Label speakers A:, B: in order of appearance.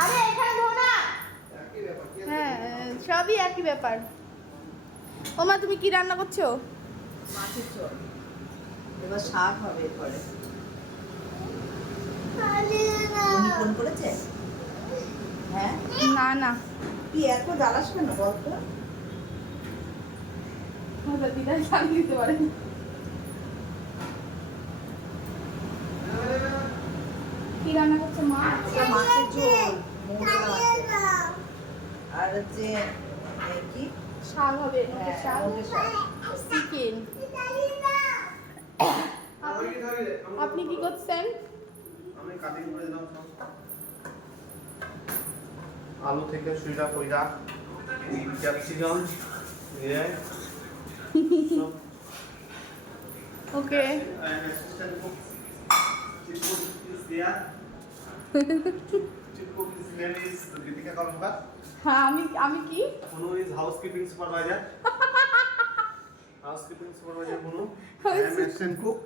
A: আরে এখানে ধো না। হ্যাঁ সবই একই ব্যাপার। ওমা তুমি কি রান্না করছ?
B: মাছের চপ এবার শাক হবে এরপরে। তুমি ফোন করেছে? হ্যাঁ?
A: না না।
B: কি এত জ্বালাস কেন বলতো?
A: দিদাই জানিয়ে দিতে পারে। রান্না করছ মা?
B: ওটা মাছের ঝোল মাছের আর হচ্ছে কি?
A: শাক হবে
B: হ্যাঁ,
A: শাক। চিকেন। আপনি কি করছেন?
C: আমি কাটিং করে দিলাম সব। আলু থেকে সুইরা কইরা ক্যাপসিকাম দিয়ে
A: ওকে
C: and assistant cook chief
A: হ্যাঁ আমি আমি কি
C: Munu is housekeeping supervisor housekeeping supervisor Munu I am assistant cook